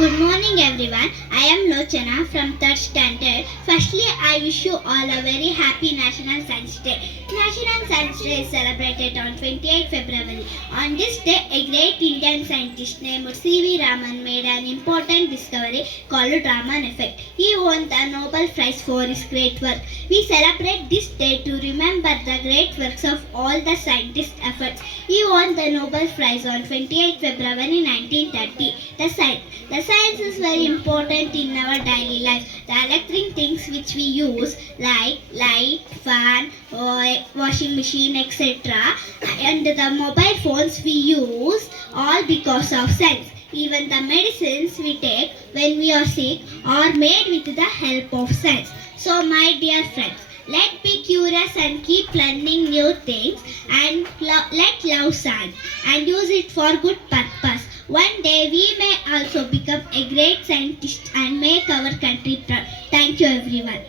Good morning everyone. I am Lochana from 3rd standard. Firstly, I wish you all a very happy National Science Day. National Science Day is celebrated on 28 February. On this day, a great Indian scientist named C.V. Raman made an important discovery called Raman effect. He won the Nobel Prize for his great work. We celebrate this day to remember the great works of all the scientists' efforts. He won the Nobel Prize on 28 February 1930. The science is very important in our daily life. The electric things which we use like light, fan, washing machine, etc. and the mobile phones we use all because of science. Even the medicines we take when we are sick are made with the help of science. So my dear friends, let's be curious and keep learning new things and let love science and use it for good purpose. One day we may also become a great scientist and make our country proud. Thank you everyone.